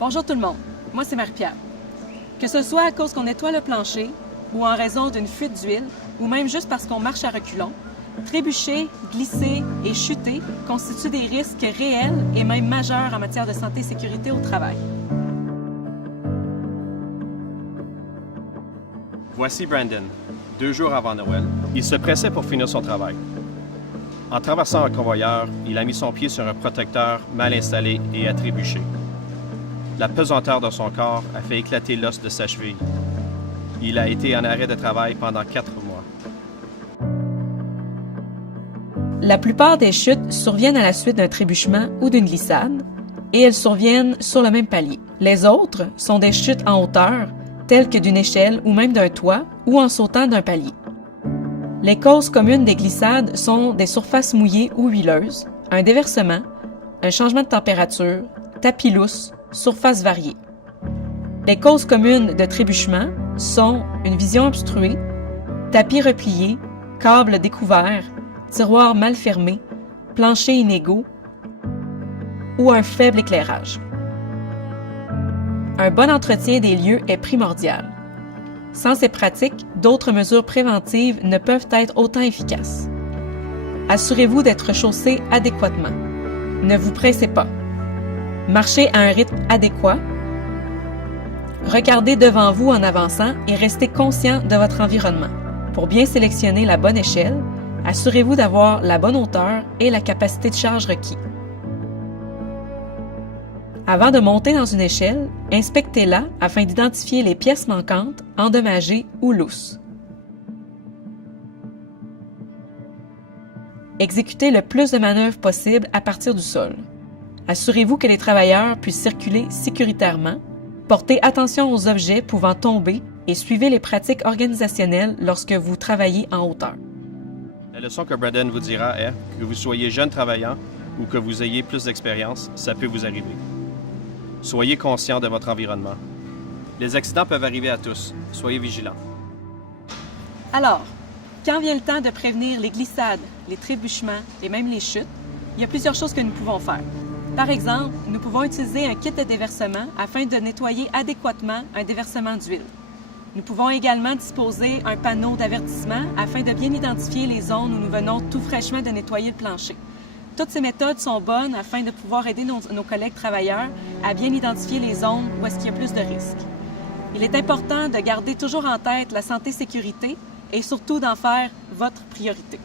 Bonjour tout le monde, moi c'est Marie-Pierre. Que ce soit à cause qu'on nettoie le plancher ou en raison d'une fuite d'huile ou même juste parce qu'on marche à reculons, trébucher, glisser et chuter constituent des risques réels et même majeurs en matière de santé et sécurité au travail. Voici Brandon, 2 jours avant Noël. Il se pressait pour finir son travail. En traversant un convoyeur, il a mis son pied sur un protecteur mal installé et a trébuché. La pesanteur de son corps a fait éclater l'os de sa cheville. Il a été en arrêt de travail pendant 4 mois. La plupart des chutes surviennent à la suite d'un trébuchement ou d'une glissade, et elles surviennent sur le même palier. Les autres sont des chutes en hauteur, telles que d'une échelle ou même d'un toit, ou en sautant d'un palier. Les causes communes des glissades sont des surfaces mouillées ou huileuses, un déversement, un changement de température, tapis lousse, surfaces variées. Les causes communes de trébuchement sont une vision obstruée, tapis replié, câbles découverts, tiroirs mal fermés, planchers inégaux ou un faible éclairage. Un bon entretien des lieux est primordial. Sans ces pratiques, d'autres mesures préventives ne peuvent être autant efficaces. Assurez-vous d'être chaussé adéquatement. Ne vous pressez pas. Marchez à un rythme adéquat. Regardez devant vous en avançant et restez conscient de votre environnement. Pour bien sélectionner la bonne échelle, assurez-vous d'avoir la bonne hauteur et la capacité de charge requis. Avant de monter dans une échelle, inspectez-la afin d'identifier les pièces manquantes, endommagées ou lousses. Exécutez le plus de manœuvres possible à partir du sol. Assurez-vous que les travailleurs puissent circuler sécuritairement. Portez attention aux objets pouvant tomber et suivez les pratiques organisationnelles lorsque vous travaillez en hauteur. La leçon que Brandon vous dira est que vous soyez jeune travaillant ou que vous ayez plus d'expérience, ça peut vous arriver. Soyez conscient de votre environnement. Les accidents peuvent arriver à tous. Soyez vigilants. Alors, quand vient le temps de prévenir les glissades, les trébuchements et même les chutes, il y a plusieurs choses que nous pouvons faire. Par exemple, nous pouvons utiliser un kit de déversement afin de nettoyer adéquatement un déversement d'huile. Nous pouvons également disposer un panneau d'avertissement afin de bien identifier les zones où nous venons tout fraîchement de nettoyer le plancher. Toutes ces méthodes sont bonnes afin de pouvoir aider nos collègues travailleurs à bien identifier les zones où est-ce qu'il y a plus de risques. Il est important de garder toujours en tête la santé-sécurité et surtout d'en faire votre priorité.